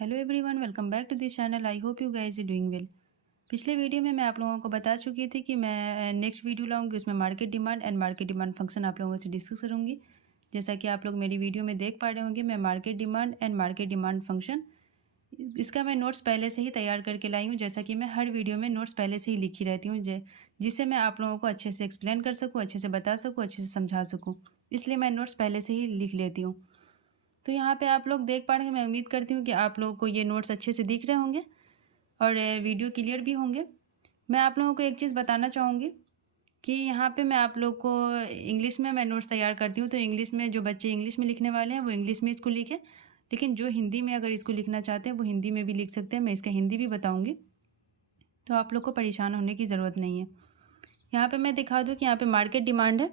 Hello everyone, welcome back to this channel. I hope you guys doing well. पिछले video में मैं आप लोगों को बता चुकी थी कि मैं नेक्स्ट वीडियो लाऊंगी, उसमें market demand and market demand function आप लोगों से डिस्कस करूंगी। जैसा कि आप लोग मेरी वीडियो में देख पा रहे होंगे, मैं market demand and market demand function इसका मैं नोट्स पहले से ही तैयार करके लाई हूँ। जैसा कि मैं हर वीडियो में नोट्स पहले से ही लिखी रहती हूँ, जिससे मैं आप लोगों को अच्छे से एक्सप्लेन कर सकूँ, अच्छे से बता सकूँ, अच्छे से समझा सकूँ। इसलिए मैं नोट्स पहले से ही लिख लेती हूँ। तो यहाँ पे आप लोग देख पा रहे हैं, मैं उम्मीद करती हूँ कि आप लोगों को ये नोट्स अच्छे से दिख रहे होंगे और वीडियो क्लियर भी होंगे। मैं आप लोगों को एक चीज़ बताना चाहूँगी कि यहाँ पे मैं आप लोग को इंग्लिश में मैं नोट्स तैयार करती हूँ, तो इंग्लिश में जो बच्चे इंग्लिश में लिखने वाले हैं वो इंग्लिश में इसको लिखें, लेकिन जो हिंदी में अगर इसको लिखना चाहते हैं वो हिंदी में भी लिख सकते हैं। मैं इसका हिंदी भी बताऊँगी, तो आप लोग को परेशान होने की ज़रूरत नहीं है। यहाँ पे मैं दिखा दूँ कि यहाँ पे मार्केट डिमांड है।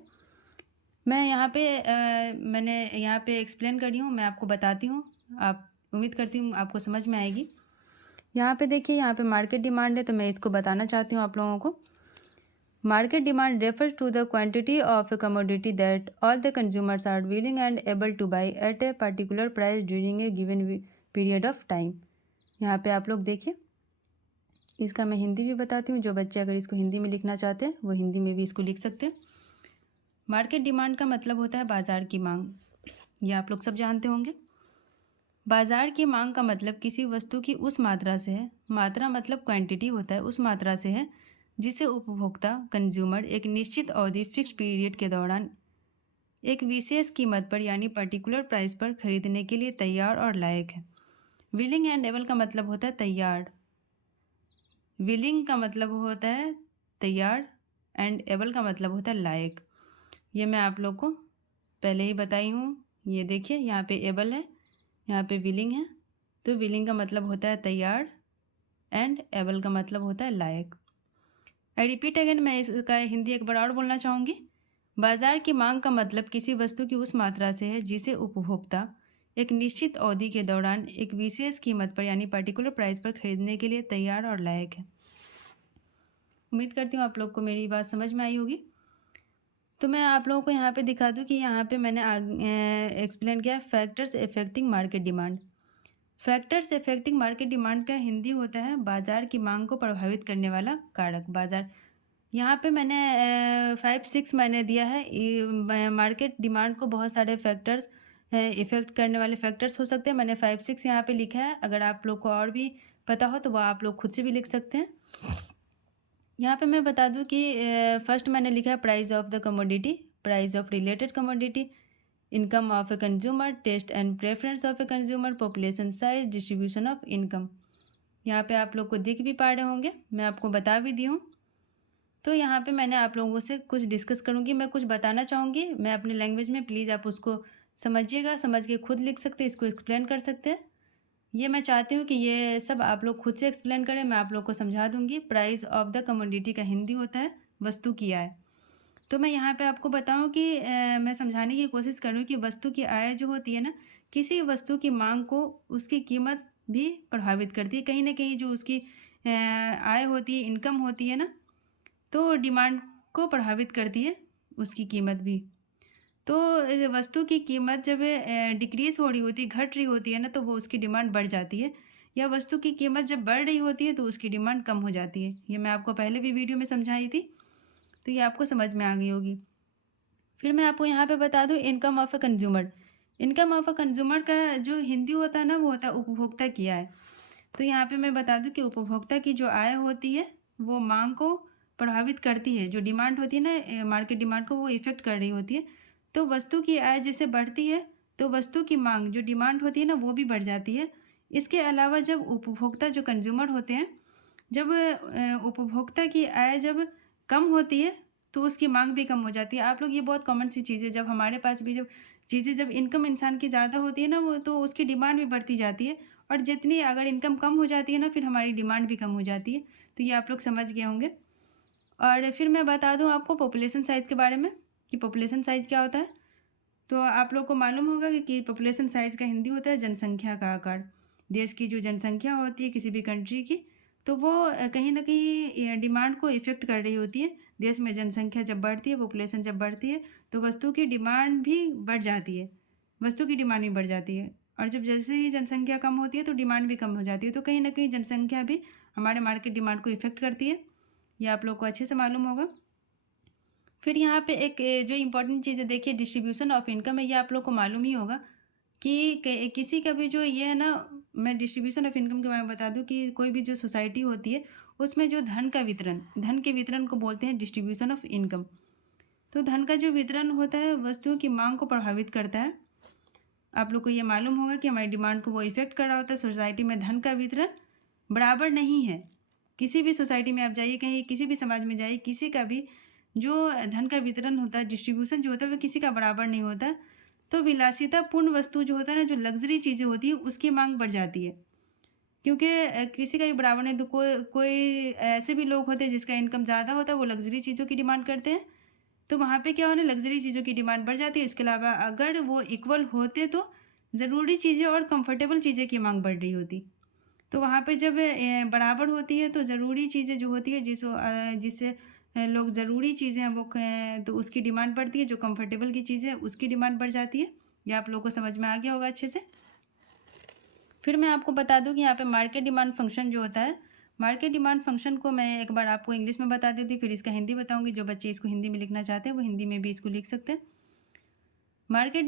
मैं यहाँ पे मैंने यहाँ पे एक्सप्लेन करी हूँ, मैं आपको बताती हूँ। आप उम्मीद करती हूँ आपको समझ में आएगी। यहाँ पे देखिए, यहाँ पे मार्केट डिमांड है, तो मैं इसको बताना चाहती हूँ आप लोगों को। Market demand refers to the quantity of a commodity that all the consumers are willing and able to buy at a particular price during a given period of time. यहाँ पे आप लोग देखिए, इसका मैं हिंदी भी बताती हूँ। जो बच्चे अगर इसको हिंदी में लिखना चाहते हैं वो हिंदी में भी इसको लिख सकते हैं। मार्केट डिमांड का मतलब होता है बाजार की मांग। ये आप लोग सब जानते होंगे। बाजार की मांग का मतलब किसी वस्तु की उस मात्रा से है, मात्रा मतलब क्वांटिटी होता है, उस मात्रा से है जिसे उपभोक्ता कंज्यूमर एक निश्चित अवधि फिक्स पीरियड के दौरान एक विशेष कीमत पर यानी पर्टिकुलर प्राइस पर खरीदने के लिए तैयार और लायक है। विलिंग एंड एबल का मतलब होता है तैयार। विलिंग का मतलब होता है तैयार एंड एबल का मतलब होता है लायक। ये मैं आप लोग को पहले ही बताई हूँ। ये देखिए, यहाँ पे एबल है, यहाँ पे विलिंग है। तो विलिंग का मतलब होता है तैयार एंड एबल का मतलब होता है लायक। आई रिपीट अगेन, मैं इसका हिंदी एक बार और बोलना चाहूँगी। बाजार की मांग का मतलब किसी वस्तु की उस मात्रा से है जिसे उपभोक्ता एक निश्चित अवधि के दौरान एक विशेष कीमत पर यानी पर्टिकुलर प्राइस पर खरीदने के लिए तैयार और लायक है। उम्मीद करती हूँ आप लोग को मेरी बात समझ में आई होगी। तो मैं आप लोगों को यहाँ पे दिखा दूँ कि यहाँ पे मैंने एक्सप्लेन किया factors affecting market demand. Factors affecting market demand का हिंदी होता है बाजार की मांग को प्रभावित करने वाला कारक। बाजार, यहाँ पे मैंने 5-6 मैंने दिया है। मार्केट डिमांड को बहुत सारे फैक्टर्स इफेक्ट करने वाले फैक्टर्स हो सकते हैं। मैंने 5-6 यहाँ पे लिखा है। अगर आप लोग को और भी पता हो तो वह आप लोग खुद से भी लिख सकते हैं। यहाँ पे मैं बता दूँ कि फर्स्ट मैंने लिखा है price of the commodity, price of related commodity, income of a consumer, taste and preference of a consumer, population size, distribution of income. यहाँ पे आप लोग को दिख भी पा रहे होंगे, मैं आपको बता भी दी हूँ। तो यहाँ पे मैंने आप लोगों से कुछ डिस्कस करूँगी, मैं कुछ बताना चाहूँगी मैं अपने लैंग्वेज में। प्लीज़ आप उसको समझिएगा, समझ के खुद लिख सकते हैं, इसको एक्सप्लेन कर सकते हैं। ये मैं चाहती हूँ कि ये सब आप लोग खुद से एक्सप्लेन करें, मैं आप लोग को समझा दूँगी। प्राइस ऑफ द कमोडिटी का हिंदी होता है वस्तु की आय। तो मैं यहाँ पे आपको बताऊँ कि मैं समझाने की कोशिश करूँ कि वस्तु की आय जो होती है ना, किसी वस्तु की मांग को उसकी कीमत भी प्रभावित करती है। कहीं ना कहीं जो उसकी आय होती है, इनकम होती है ना, तो डिमांड को प्रभावित करती है उसकी कीमत भी। तो वस्तु की कीमत जब डिक्रीज़ हो रही होती है, घट रही होती है ना, तो वो उसकी डिमांड बढ़ जाती है। या वस्तु की कीमत जब बढ़ रही होती है तो उसकी डिमांड कम हो जाती है। ये मैं आपको पहले भी वीडियो में समझाई थी, तो ये आपको समझ में आ गई होगी। फिर मैं आपको यहाँ पे बता दूँ income of a consumer. Income of a consumer का जो हिंदी होता है ना, वो होता है उपभोक्ता की आय। तो यहाँ पे मैं बता दूँ कि उपभोक्ता की जो आय होती है वो मांग को प्रभावित करती है। जो डिमांड होती है ना, मार्केट डिमांड को वो इफेक्ट कर रही होती है। तो वस्तु की आय जैसे बढ़ती है तो वस्तु की मांग जो डिमांड होती है ना, वो भी बढ़ जाती है। इसके अलावा जब उपभोक्ता जो कंज्यूमर होते हैं, जब उपभोक्ता की आय जब कम होती है तो उसकी मांग भी कम हो जाती है। आप लोग, ये बहुत कॉमन सी चीज़ है, जब हमारे पास भी जब चीज़ें, जब इनकम इंसान की ज़्यादा होती है ना, वो तो उसकी डिमांड भी बढ़ती जाती है। और जितनी अगर इनकम कम हो जाती है ना, फिर हमारी डिमांड भी कम हो जाती है। तो ये आप लोग समझ गए होंगे। और फिर मैं बता दूं आपको पॉपुलेशन साइज़ के बारे में कि पॉपुलेशन साइज़ क्या होता है। तो आप लोग को मालूम होगा कि पॉपुलेशन साइज़ का हिंदी होता है जनसंख्या का आकार। देश की जो जनसंख्या होती है किसी भी कंट्री की, तो वो कहीं ना कहीं डिमांड को इफ़ेक्ट कर रही होती है। देश में जनसंख्या जब बढ़ती है, पॉपुलेशन जब बढ़ती है, तो वस्तु की डिमांड भी बढ़ जाती है। वस्तु की डिमांड भी बढ़ जाती है। और जब जैसे ही जनसंख्या कम होती है तो डिमांड भी कम हो जाती है। तो कहीं ना कहीं जनसंख्या भी हमारे मार्केट डिमांड को इफ़ेक्ट करती है, ये आप लोग को अच्छे से मालूम होगा। फिर यहाँ पे एक जो इम्पोर्टेंट चीज़ है, देखिए डिस्ट्रीब्यूशन ऑफ इनकम है, ये आप लोग को मालूम ही होगा कि किसी का भी जो ये है ना, मैं डिस्ट्रीब्यूशन ऑफ इनकम के बारे में बता दूं कि कोई भी जो सोसाइटी होती है उसमें जो धन का वितरण, धन के वितरण को बोलते हैं डिस्ट्रीब्यूशन ऑफ इनकम। तो धन का जो वितरण होता है वस्तुओं की मांग को प्रभावित करता है। आप लोग को ये मालूम होगा कि हमारी डिमांड को वो इफेक्ट कर रहा होता है। सोसाइटी में धन का वितरण बराबर नहीं है। किसी भी सोसाइटी में आप जाइए, कहीं किसी भी समाज में जाइए, किसी का भी जो धन का वितरण होता है, डिस्ट्रीब्यूशन जो होता है, वो किसी का बराबर नहीं होता। तो विलासितापूर्ण वस्तु जो होता है ना, जो लग्जरी चीज़ें होती हैं, उसकी मांग बढ़ जाती है। क्योंकि किसी का भी बराबर नहीं, तो कोई ऐसे भी लोग होते हैं जिसका इनकम ज़्यादा होता है, वो लग्जरी चीज़ों की डिमांड करते हैं। तो वहाँ पे क्या होना, लग्जरी चीज़ों की डिमांड बढ़ जाती है। इसके अलावा अगर वो इक्वल होते तो ज़रूरी चीज़ें और कंफर्टेबल चीज़ें की मांग बढ़ रही होती। तो वहाँ पे जब बराबर होती है तो ज़रूरी चीज़ें जो होती है जिससे लोग ज़रूरी चीज़ें हैं वो तो उसकी डिमांड बढ़ती है। जो कंफर्टेबल की चीज़ें हैं उसकी डिमांड बढ़ जाती है। ये आप लोग को समझ में आ गया होगा अच्छे से। फिर मैं आपको बता दूं कि यहाँ पे मार्केट डिमांड फंक्शन जो होता है, मार्केट डिमांड फंक्शन को मैं एक बार आपको इंग्लिश में बता देती हूँ, फिर इसका हिंदी बताऊंगी। जो बच्चे इसको हिंदी में लिखना चाहते हैं वो हिंदी में भी इसको लिख सकते हैं। Market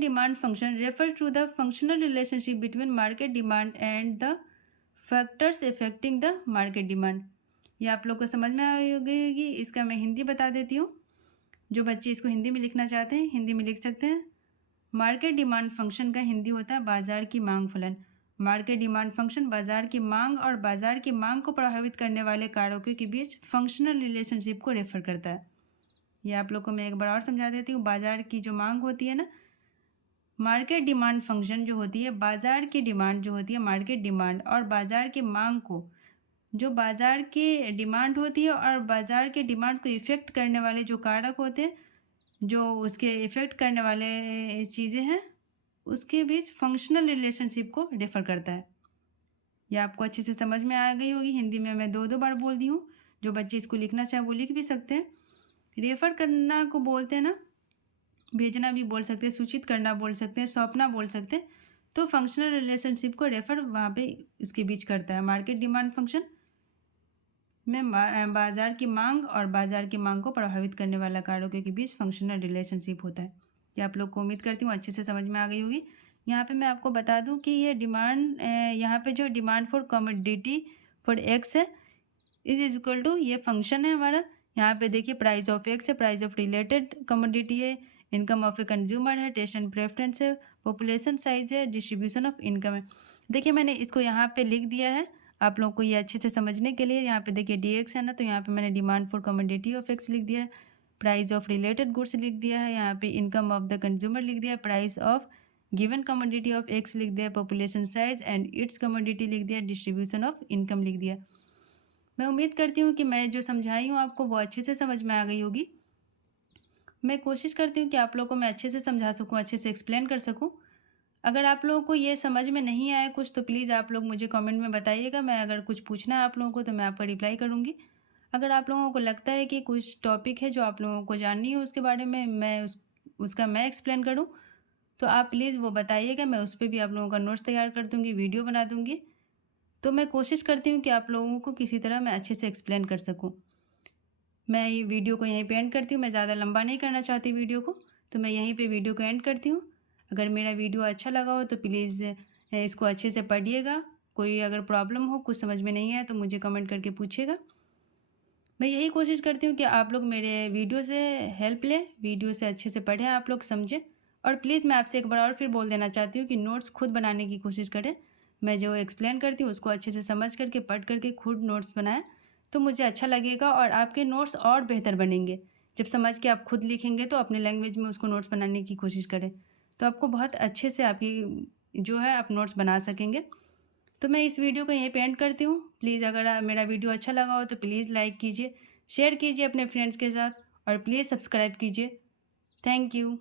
demand function refers to the functional relationship between market demand and the factors affecting the market demand. ये आप लोग को समझ में आ गई होगी। इसका मैं हिंदी बता देती हूँ। जो बच्चे इसको हिंदी में लिखना चाहते हैं हिंदी में लिख सकते हैं। मार्केट डिमांड फंक्शन का हिंदी होता है बाजार की मांग फलन। मार्केट डिमांड फंक्शन बाजार की मांग और बाजार की मांग को प्रभावित करने वाले कारकों के बीच फंक्शनल रिलेशनशिप को रेफर करता है। ये आप लोग को मैं एक बार और समझा देती हूँ। बाजार की जो मांग होती है ना, मार्केट डिमांड फंक्शन जो होती है, बाजार की डिमांड जो होती है, मार्केट डिमांड और बाजार की मांग को, जो बाजार की डिमांड होती है और बाजार के डिमांड को इफ़ेक्ट करने वाले जो कारक होते हैं, जो उसके इफ़ेक्ट करने वाले चीज़ें हैं, उसके बीच फंक्शनल रिलेशनशिप को रेफर करता है। यह आपको अच्छे से समझ में आ गई होगी। हिंदी में मैं 2-2 बार बोल दी हूँ। जो बच्चे इसको लिखना चाहे वो लिख भी सकते हैं। रेफ़र करना को बोलते हैं ना, भेजना भी बोल सकते हैं, सूचित करना बोल सकते हैं, सौंपना बोल सकते हैं। तो फंक्शनल रिलेशनशिप को रेफर वहाँ पे इसके बीच करता है। मार्केट डिमांड फंक्शन में बाजार की मांग और बाजार की मांग को प्रभावित करने वाला कारकों के बीच फंक्शनल रिलेशनशिप होता है। ये आप लोग को उम्मीद करती हूँ अच्छे से समझ में आ गई होगी। यहाँ पे मैं आपको बता दूँ कि ये डिमांड, यहाँ पे जो demand for commodity for x है इज इक्वल टू, ये फंक्शन है हमारा। यहाँ पे देखिए प्राइस ऑफ एक्स है, प्राइस ऑफ रिलेटेड कमोडिटी है, इनकम ऑफ ए कंज्यूमर है, टेस्ट एंड प्रेफरेंस है, पॉपुलेशन साइज है, डिस्ट्रीब्यूशन ऑफ इनकम है। देखिए मैंने इसको यहाँ पे लिख दिया है आप लोग को ये अच्छे से समझने के लिए। यहाँ पे देखिए डी एक्स है ना, तो यहाँ पे मैंने demand for commodity of x लिख दिया है, प्राइस ऑफ रिलेटेड गुड्स लिख दिया है, यहाँ पे इनकम ऑफ द कंज्यूमर लिख दिया है, price of given commodity of x लिख दिया है, population size and it's commodity लिख दिया, डिस्ट्रीब्यूशन ऑफ इनकम लिख दिया। मैं उम्मीद करती हूँ कि मैं जो समझाई हूँ आपको वो अच्छे से समझ में आ गई होगी। मैं कोशिश करती हूँ कि आप लोगों को मैं अच्छे से समझा सकूँ, अच्छे से एक्सप्लेन कर सकूँ। अगर आप लोगों को ये समझ में नहीं आया कुछ तो प्लीज़ आप लोग मुझे कमेंट में बताइएगा। मैं अगर कुछ पूछना है आप लोगों को तो मैं आपका रिप्लाई करूँगी। अगर आप लोगों को लगता है कि कुछ टॉपिक है जो आप लोगों को जाननी है उसके बारे में मैं उसका मैं एक्सप्लेन करूँ तो आप प्लीज़ वो बताइएगा। मैं उस पर भी आप लोगों का नोट्स तैयार कर दूँगी, वीडियो बना दूँगी। तो मैं कोशिश करती हूँ कि आप लोगों को किसी तरह मैं अच्छे से एक्सप्लेन कर सकूँ। मैं ये वीडियो को यहीं पे एंड करती हूँ। मैं ज़्यादा लंबा नहीं करना चाहती वीडियो को, तो मैं यहीं पे वीडियो को एंड करती हूँ। अगर मेरा वीडियो अच्छा लगा हो तो प्लीज़ इसको अच्छे से पढ़िएगा। कोई अगर प्रॉब्लम हो, कुछ समझ में नहीं आया तो मुझे कमेंट करके पूछिएगा। मैं यही कोशिश करती हूँ कि आप लोग मेरे वीडियो से हेल्प लें, वीडियो से अच्छे से पढ़ें, आप लोग समझें। और प्लीज़ मैं आपसे एक बार और फिर बोल देना चाहती हूँ कि नोट्स खुद बनाने की कोशिश करें। मैं जो एक्सप्लेन करती हूँ उसको अच्छे से समझ करके, पढ़ करके खुद नोट्स बनाएं तो मुझे अच्छा लगेगा और आपके नोट्स और बेहतर बनेंगे। जब समझ के आप खुद लिखेंगे तो अपने लैंग्वेज में उसको नोट्स बनाने की कोशिश करें, तो आपको बहुत अच्छे से आपकी जो है आप नोट्स बना सकेंगे। तो मैं इस वीडियो को यहीं पे एंड करती हूँ। प्लीज़ अगर मेरा वीडियो अच्छा लगा हो तो प्लीज़ लाइक कीजिए, शेयर कीजिए अपने फ्रेंड्स के साथ और प्लीज़ सब्सक्राइब कीजिए। Thank you.